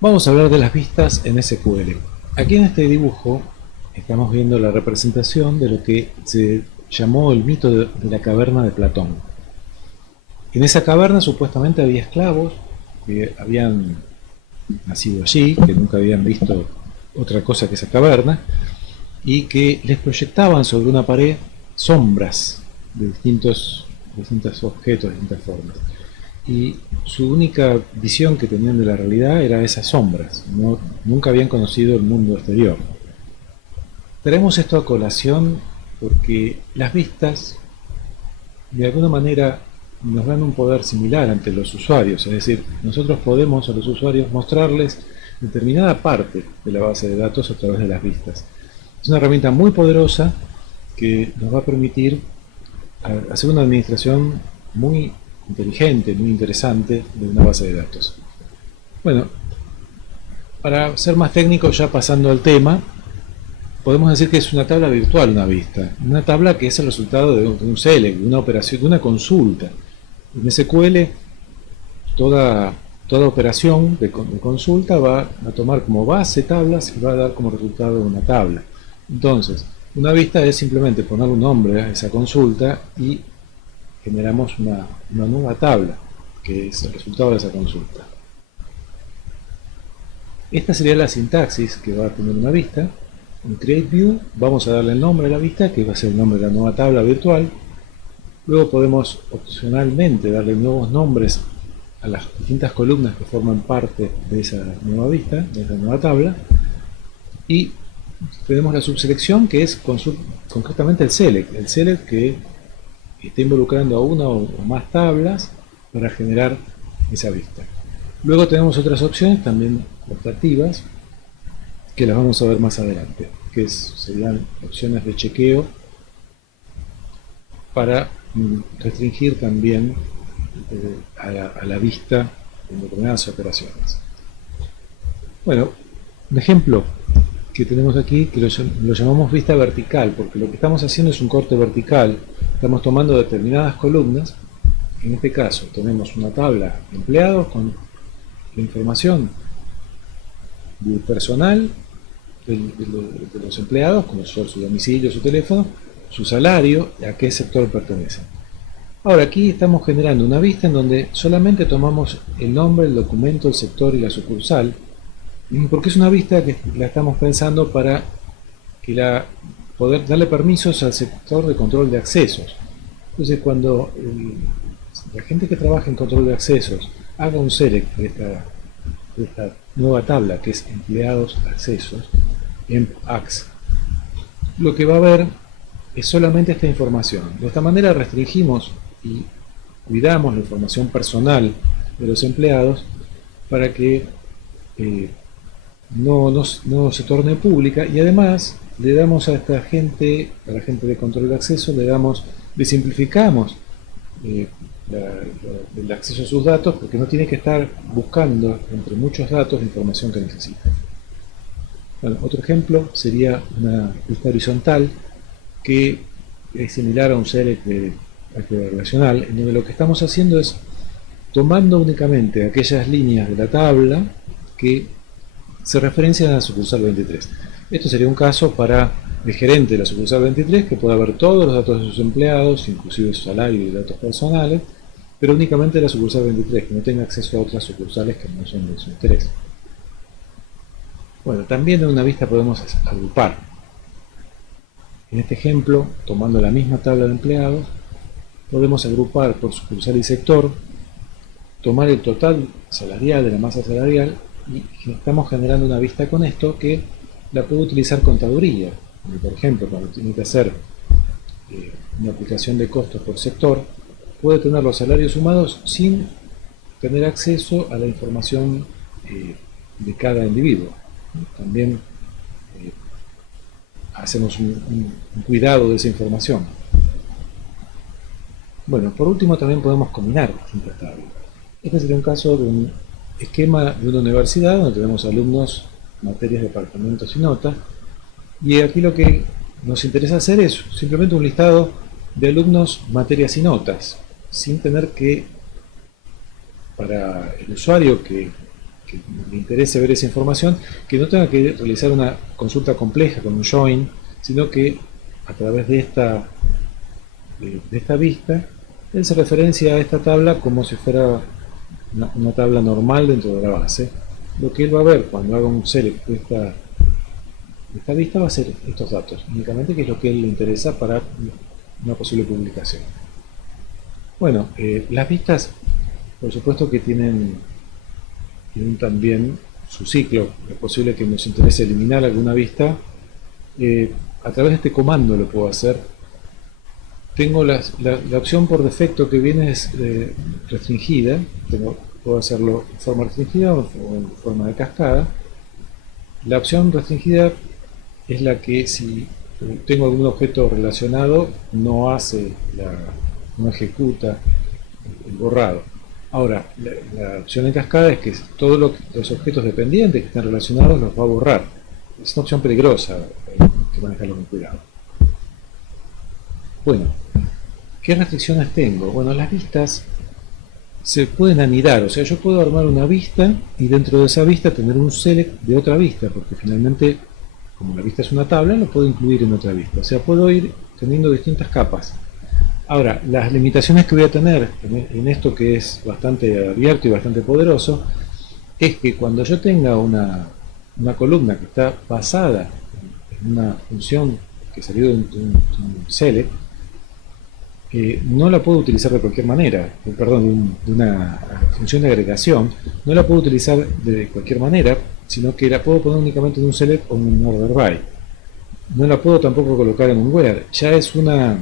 Vamos a hablar de las vistas en SQL. Aquí en este dibujo estamos viendo la representación de lo que se llamó el mito de la caverna de Platón. En esa caverna supuestamente había esclavos que habían nacido allí, que nunca habían visto otra cosa que esa caverna, y que les proyectaban sobre una pared sombras de distintos objetos, de distintas formas. Y su única visión que tenían de la realidad era esas sombras, nunca habían conocido el mundo exterior. Traemos esto a colación porque las vistas de alguna manera nos dan un poder similar ante los usuarios, es decir, nosotros podemos a los usuarios mostrarles determinada parte de la base de datos a través de las vistas. Es una herramienta muy poderosa que nos va a permitir hacer una administración muy inteligente, muy interesante de una base de datos. Bueno, para ser más técnico, ya pasando al tema, podemos decir que es una tabla virtual una vista, una tabla que es el resultado de un select, de una operación, de una consulta. En SQL, toda operación de consulta va a tomar como base tablas y va a dar como resultado una tabla. Entonces, una vista es simplemente poner un nombre a esa consulta y generamos una nueva tabla, que es el resultado de esa consulta. Esta sería la sintaxis que va a tener una vista. En CreateView vamos a darle el nombre a la vista, que va a ser el nombre de la nueva tabla virtual. Luego podemos opcionalmente darle nuevos nombres a las distintas columnas que forman parte de esa nueva vista, de esa nueva tabla. Y tenemos la subselección, que es concretamente el select que está involucrando a una o más tablas para generar esa vista. Luego tenemos otras opciones también optativas que las vamos a ver más adelante, que serían opciones de chequeo para restringir también a la vista en determinadas operaciones. Bueno, un ejemplo que tenemos aquí, que lo llamamos vista vertical, porque lo que estamos haciendo es un corte vertical. Estamos tomando determinadas columnas. En este caso tenemos una tabla de empleados con la información personal de los empleados, como son su domicilio, su teléfono, su salario y a qué sector pertenecen. Ahora aquí estamos generando una vista en donde solamente tomamos el nombre, el documento, el sector y la sucursal, porque es una vista que la estamos pensando para que poder darle permisos al sector de control de accesos. Entonces cuando la gente que trabaja en control de accesos haga un select de esta nueva tabla que es empleados accesos, EmpAcc, lo que va a ver es solamente esta información. De esta manera restringimos y cuidamos la información personal de los empleados para que no se torne pública, y además le damos a esta gente, a la gente de control de acceso, le simplificamos el acceso a sus datos, porque no tiene que estar buscando entre muchos datos la información que necesita. Bueno, otro ejemplo sería una vista horizontal que es similar a un select de álgebra relacional, en donde lo que estamos haciendo es tomando únicamente aquellas líneas de la tabla que se referencian a la sucursal 23. Esto sería un caso para el gerente de la sucursal 23, que pueda ver todos los datos de sus empleados, inclusive su salario y datos personales, pero únicamente de la sucursal 23, que no tenga acceso a otras sucursales que no son de su interés. Bueno, también en una vista podemos agrupar. En este ejemplo, tomando la misma tabla de empleados, podemos agrupar por sucursal y sector, tomar el total salarial de la masa salarial, y estamos generando una vista con esto que la puedo utilizar contaduría. Por ejemplo, cuando tiene que hacer una aplicación de costos por sector, puede tener los salarios sumados sin tener acceso a la información de cada individuo. También hacemos un cuidado de esa información. Bueno, por último también podemos combinar distintas tablas. Este sería un caso de un esquema de una universidad donde tenemos alumnos, materias, departamentos y notas, y aquí lo que nos interesa hacer es simplemente un listado de alumnos, materias y notas, sin tener que, para el usuario que que le interese ver esa información, que no tenga que realizar una consulta compleja con un join, sino que a través de esta vista, él se referencia a esta tabla como si fuera una tabla normal dentro de la base. Lo que él va a ver cuando haga un select de esta vista va a ser estos datos, únicamente, que es lo que a él le interesa para una posible publicación. Bueno, las vistas, por supuesto que tienen también su ciclo. Es posible que nos interese eliminar alguna vista. A través de este comando lo puedo hacer. Tengo la opción por defecto que viene es restringida. Puedo hacerlo en forma restringida o en forma de cascada. La opción restringida es la que, si tengo algún objeto relacionado, no ejecuta el borrado. Ahora, la opción en cascada es que todos los objetos dependientes que estén relacionados los va a borrar. Es una opción peligrosa, que manejarlo con cuidado. Bueno, ¿qué restricciones tengo? Bueno, las vistas se pueden anidar, o sea, yo puedo armar una vista y dentro de esa vista tener un select de otra vista, porque finalmente, como la vista es una tabla, lo puedo incluir en otra vista. O sea, puedo ir teniendo distintas capas. Ahora, las limitaciones que voy a tener en esto, que es bastante abierto y bastante poderoso, es que cuando yo tenga una columna que está basada en una función que salió de un select, no la puedo utilizar de cualquier manera, perdón, de una función de agregación, no la puedo utilizar de cualquier manera, sino que la puedo poner únicamente en un select o en un order by. No la puedo tampoco colocar en un where, ya es una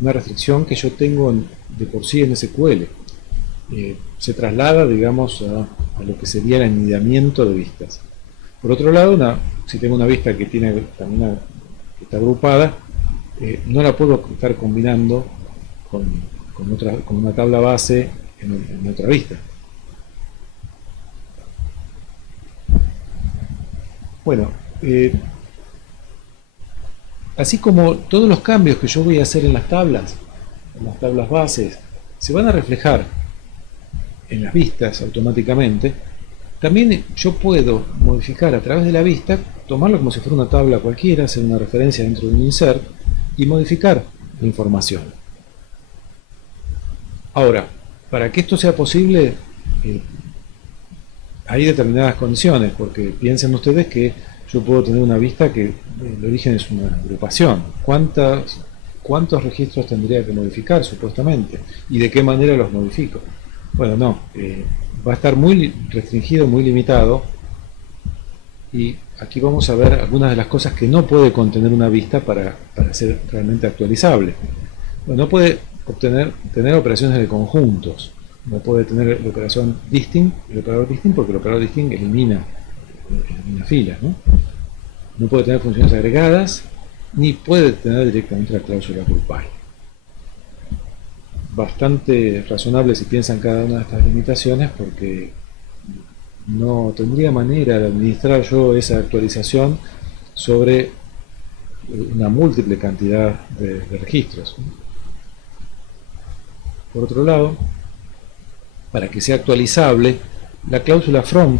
restricción que yo tengo de por sí en SQL. Se traslada, digamos, a lo que sería el anidamiento de vistas. Por otro lado, si tengo una vista que tiene también que está agrupada, no la puedo estar combinando con una tabla base en otra vista. Bueno, así como todos los cambios que yo voy a hacer en las tablas bases, se van a reflejar en las vistas automáticamente, también yo puedo modificar a través de la vista, tomarlo como si fuera una tabla cualquiera, hacer una referencia dentro de un insert y modificar la información. Ahora, para que esto sea posible, hay determinadas condiciones, porque piensen ustedes que yo puedo tener una vista que el origen es una agrupación. ¿Cuántos registros tendría que modificar supuestamente? ¿Y de qué manera los modifico? Bueno, no, va a estar muy restringido, muy limitado, y aquí vamos a ver algunas de las cosas que no puede contener una vista para ser realmente actualizable. Bueno, no puede tener operaciones de conjuntos, no puede tener la operación distinct, el operador distinct, porque el operador distinct elimina filas, ¿no? No puede tener funciones agregadas, ni puede tener directamente la cláusula group by. Bastante razonable si piensan cada una de estas limitaciones, porque no tendría manera de administrar yo esa actualización sobre una múltiple cantidad de registros. Por otro lado, para que sea actualizable, la cláusula from,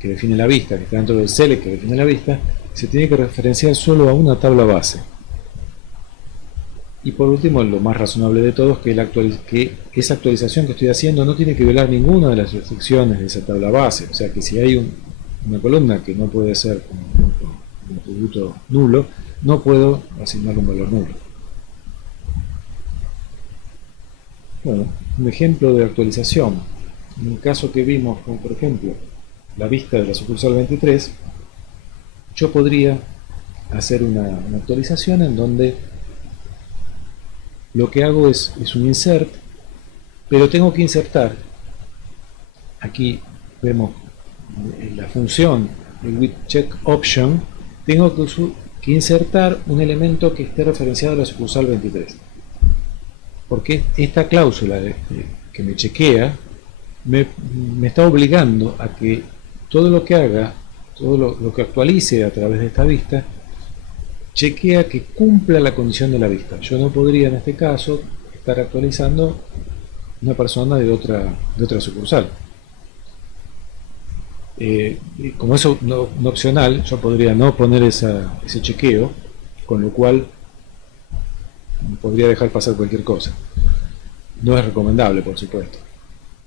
que define la vista, que está dentro del select que define la vista, se tiene que referenciar solo a una tabla base. Y por último, lo más razonable de todo es que esa actualización que estoy haciendo no tiene que violar ninguna de las restricciones de esa tabla base. O sea que si hay una columna que no puede ser un atributo nulo, no puedo asignarle un valor nulo. Bueno, un ejemplo de actualización. En el caso que vimos, como por ejemplo la vista de la sucursal 23, yo podría hacer una actualización en donde lo que hago es un insert, pero tengo que insertar, aquí vemos la función, el with check option, tengo que insertar un elemento que esté referenciado a la sucursal 23. Porque esta cláusula que me chequea me está obligando a que todo lo que haga, todo lo que actualice a través de esta vista, chequea que cumpla la condición de la vista. Yo no podría en este caso estar actualizando una persona de otra sucursal. Y como eso no opcional, yo podría no poner ese chequeo, con lo cual podría dejar pasar cualquier cosa. No es recomendable, por supuesto.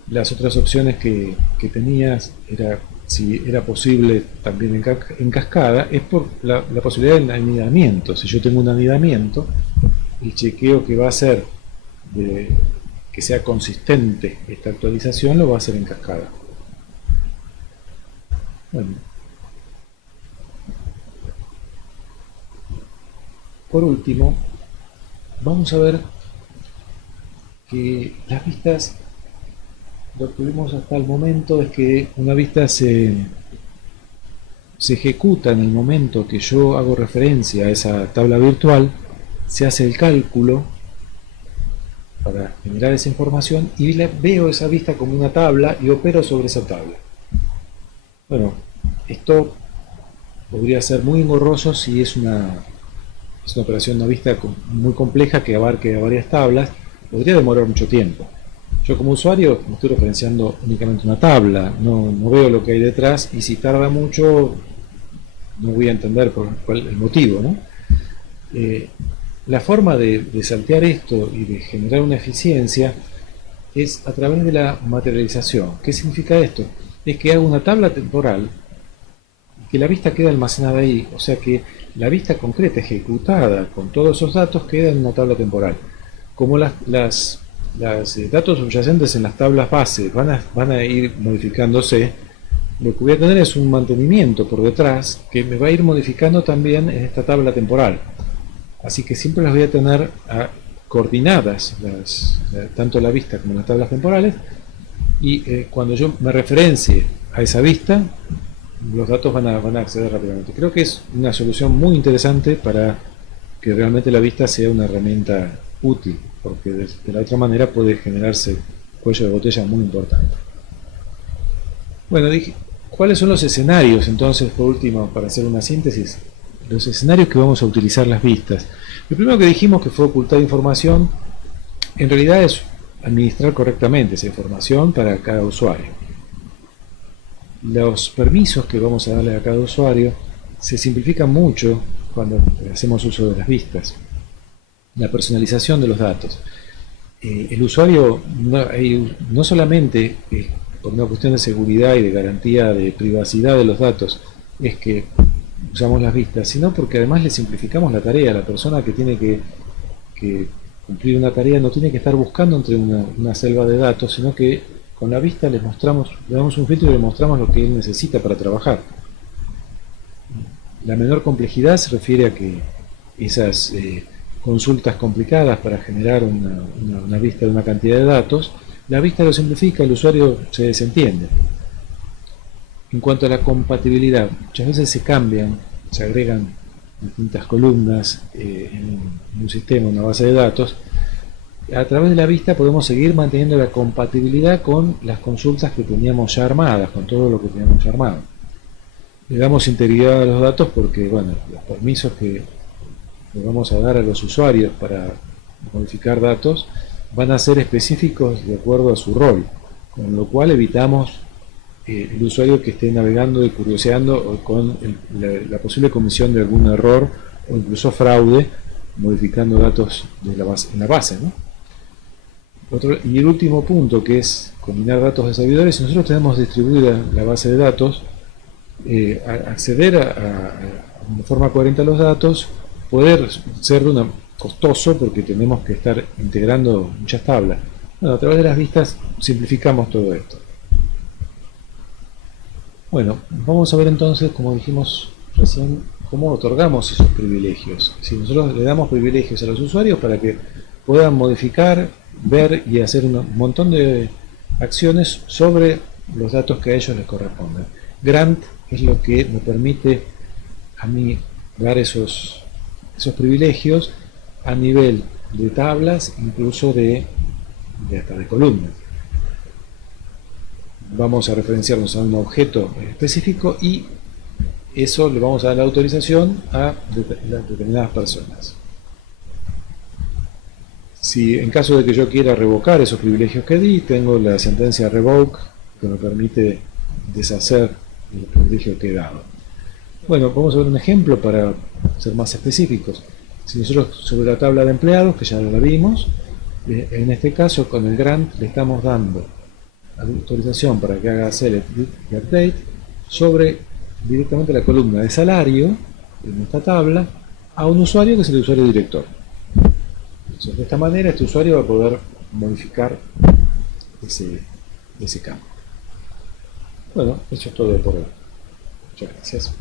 Las otras opciones que tenías era si era posible también en cascada, es por la posibilidad del anidamiento. Si yo tengo un anidamiento, el chequeo que va a hacer que sea consistente esta actualización lo va a hacer en cascada. Bueno, por último, vamos a ver que las vistas, lo que vimos hasta el momento es que una vista se ejecuta en el momento que yo hago referencia a esa tabla virtual, se hace el cálculo para generar esa información y veo esa vista como una tabla y opero sobre esa tabla. Bueno, esto podría ser muy engorroso si es una operación, una vista muy compleja que abarque varias tablas, podría demorar mucho tiempo. Yo como usuario me estoy referenciando únicamente una tabla, no veo lo que hay detrás y si tarda mucho no voy a entender cuál el motivo, ¿no? La forma de saltear esto y de generar una eficiencia es a través de la materialización. ¿Qué significa esto? Es que hago una tabla temporal y que la vista queda almacenada ahí, o sea que la vista concreta ejecutada con todos esos datos queda en una tabla temporal. Como los datos subyacentes en las tablas base van a ir modificándose, lo que voy a tener es un mantenimiento por detrás que me va a ir modificando también en esta tabla temporal. Así que siempre las voy a tener coordinadas, tanto la vista como las tablas temporales, y cuando yo me referencie a esa vista, los datos van a acceder rápidamente. Creo que es una solución muy interesante para que realmente la vista sea una herramienta útil, porque de la otra manera puede generarse cuello de botella muy importante. Bueno, dije, ¿cuáles son los escenarios entonces, por último, para hacer una síntesis? Los escenarios que vamos a utilizar las vistas. Lo primero que dijimos que fue ocultar información, en realidad es administrar correctamente esa información para cada usuario. Los permisos que vamos a darle a cada usuario se simplifican mucho cuando hacemos uso de las vistas. La personalización de los datos. El usuario no solamente por una cuestión de seguridad y de garantía de privacidad de los datos es que usamos las vistas, sino porque además le simplificamos la tarea. La persona que tiene que cumplir una tarea no tiene que estar buscando entre una selva de datos, sino que con la vista le damos un filtro y le mostramos lo que él necesita para trabajar. La menor complejidad se refiere a que esas consultas complicadas para generar una vista de una cantidad de datos, la vista lo simplifica, el usuario se desentiende. En cuanto a la compatibilidad, muchas veces se cambian, se agregan distintas columnas en un sistema, una base de datos. A través de la vista podemos seguir manteniendo la compatibilidad con las consultas que teníamos ya armadas, con todo lo que teníamos ya armado. Le damos integridad a los datos porque, bueno, los permisos que le vamos a dar a los usuarios para modificar datos van a ser específicos de acuerdo a su rol, con lo cual evitamos el usuario que esté navegando y curioseando con la posible comisión de algún error o incluso fraude modificando datos en la base, ¿no? Y el último punto, que es combinar datos de servidores. Si nosotros tenemos distribuida la base de datos, acceder de forma coherente a los datos poder ser costoso porque tenemos que estar integrando muchas tablas. Bueno, a través de las vistas simplificamos todo esto. Bueno, vamos a ver entonces, como dijimos recién, cómo otorgamos esos privilegios. Si nosotros le damos privilegios a los usuarios para que puedan modificar, ver y hacer un montón de acciones sobre los datos que a ellos les corresponden. Grant es lo que me permite a mí dar esos privilegios a nivel de tablas, incluso hasta de columnas. Vamos a referenciarnos a un objeto específico y eso le vamos a dar la autorización a determinadas personas. Si en caso de que yo quiera revocar esos privilegios que di, tengo la sentencia revoke que me permite deshacer el privilegio que he dado. Bueno, vamos a ver un ejemplo para ser más específicos. Si nosotros sobre la tabla de empleados, que ya la vimos, en este caso con el grant le estamos dando autorización para que haga select y update sobre directamente la columna de salario en esta tabla a un usuario que es el usuario director. Entonces, de esta manera este usuario va a poder modificar ese campo. Bueno, eso es todo por hoy. Muchas gracias.